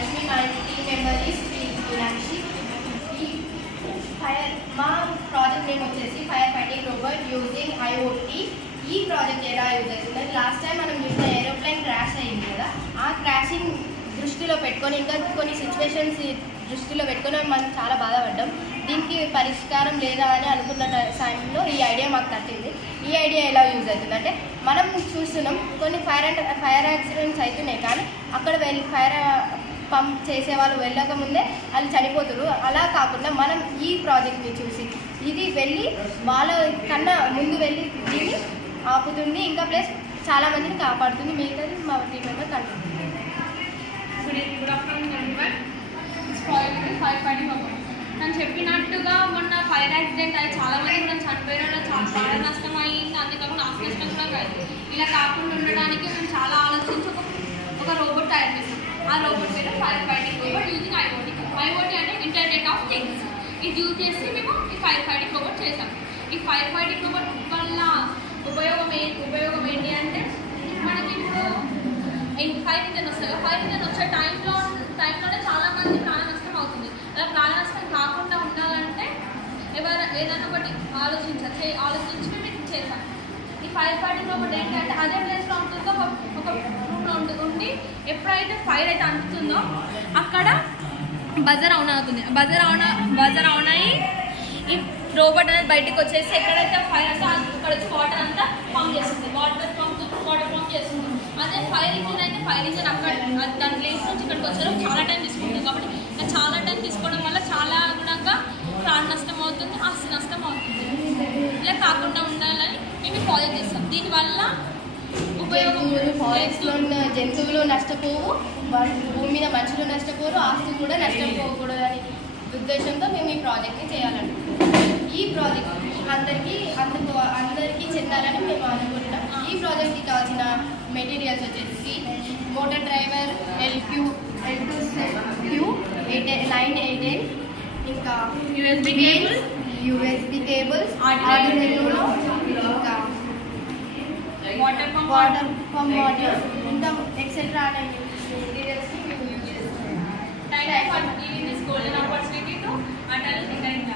Lakshmi. My team member is Meenakshi. మా project name వచ్చేసి fire fighting robot using IoT. ఈ project ఎలా use అవుతుంది, లాస్ట్ టైం మనం చూసిన ఏరోప్లేన్ క్రాష్ అయింది కదా, ఆ క్రాషింగ్ దృష్టిలో పెట్టుకొని ఇంకా కొన్ని సిచ్యువేషన్స్ దృష్టిలో పెట్టుకొని మనం చాలా బాధపడ్డాం. దీనికి పరిష్కారం లేదా అని అనుకున్న టైంలో ఈ ఐడియా మాకు తట్టింది. ఈ ఐడియా ఎలా యూజ్ అవుతుంది అంటే, మనం చూస్తున్నాం కొన్ని ఫైర్ యాక్సిడెంట్స్ అవుతున్నాయి, కానీ అక్కడ ఫైర్ పంప్ చేసే వాళ్ళు వెళ్ళకముందే వాళ్ళు చనిపోతున్నారు. అలా కాకుండా మనం ఈ ప్రాజెక్ట్ని చూసి ఇది వెళ్ళి వాళ్ళ కన్నా ముందు వెళ్ళి దీన్ని ఆపుతుంది, ఇంకా ప్లస్ చాలామందిని కాపాడుతుంది. మిగతాది మా team member continue. Good afternoon everyone. It's fire fighting robot. నేను చెప్పినట్టుగా మొన్న ఫైర్ యాక్సిడెంట్ అయ్యి చాలామంది కూడా చనిపోయిన చాలా నష్టం అయ్యింది, అంతేకాకుండా ఆస్తి నష్టం కూడా కాదు. ఇలా కాకుండా ఉండడానికి మేము చాలా ఆలోచించి ఒక రోబోట్ తయారు చేసాం. ఆ రోబోట్ పేరు fire fighting robot using IoT అంటే ఇంటర్నెట్ ఆఫ్ థింగ్స్. ఇది యూజ్ చేసి మేము ఈ ఫైర్ ఫైటింగ్ రోబోట్ చేసాం. ఈ ఫైర్ ఫైటింగ్ రోబోట్ వల్ల ఉపయోగం ఏంటి అంటే, మనకి ఇప్పుడు ఫైర్ ఇంజన్ వస్తుంది. ఫైర్ ఇంజన్ వచ్చే టైంలోనే చాలామంది ప్రాణ నష్టం అవుతుంది. అలా ప్రాణ నష్టం కాకుండా ఉండాలంటే ఏదైనా ఒకటి ఆలోచించి మేము చేసాం. ఈ ఫైర్ ఫైటింగ్ రోబోట్ ఏంటంటే అదే ప్లేస్లో ఉంటుందో ఒక రూమ్లో ఉండి ఎప్పుడైతే ఫైర్ అయితే అందుతుందో అక్కడ బజర్ ఆన్ అవుతుంది. బజర్ ఆన్ అయ్యి ఈ రోబోట్ అనేది బయటకు వచ్చేసి ఎక్కడైతే ఫైర్ అంతా అక్కడ వాటర్ అంతా పంప్ చేస్తుంది. వాటర్ పంప్ చేస్తుంది. అదే ఫైర్ ఇంజిన్ అయితే ఫైర్ ఇంజిన్ అక్కడ దాని ప్లేస్ నుంచి ఇక్కడికి వచ్చేలో చాలా టైం తీసుకుంటుంది. కాబట్టి చాలా టైం తీసుకోవడం వల్ల చాలా గుణంగా ప్రాణ నష్టం అవుతుంది, ఆస్తి నష్టం అవుతుంది. ఇలా కాకుండా ఉండాలని మేము ప్రాజెక్ట్ చేస్తాం. దీనివల్ల ఉపయోగం ఫారెస్ట్లో ఉన్న జంతువులు నష్టపోవు, భూమి మీద మనుషులు నష్టపోరు, ఆస్తి కూడా నష్టపోకూడదు అనే ఉద్దేశంతో మేము ఈ ప్రాజెక్ట్ని చేయాలనుకుంటున్నాం. ఈ ప్రాజెక్ట్ అందరికీ చెందాలని మేము అనుకుంటున్నాం. ఈ ప్రాజెక్ట్కి కావాల్సిన మెటీరియల్స్ వచ్చేసి మోటార్ డ్రైవర్ L2 988, ఇంకా USB కేబుల్స్, ఆర్డినో, ఇంకా వాటర్ పంప్ మాడ్యూల్, ఇంకా ఎక్సెట్రా అనే మెటీరియల్స్ని మేము యూజ్ చేస్తున్నాం. Thank you for giving this golden opportunity to attend.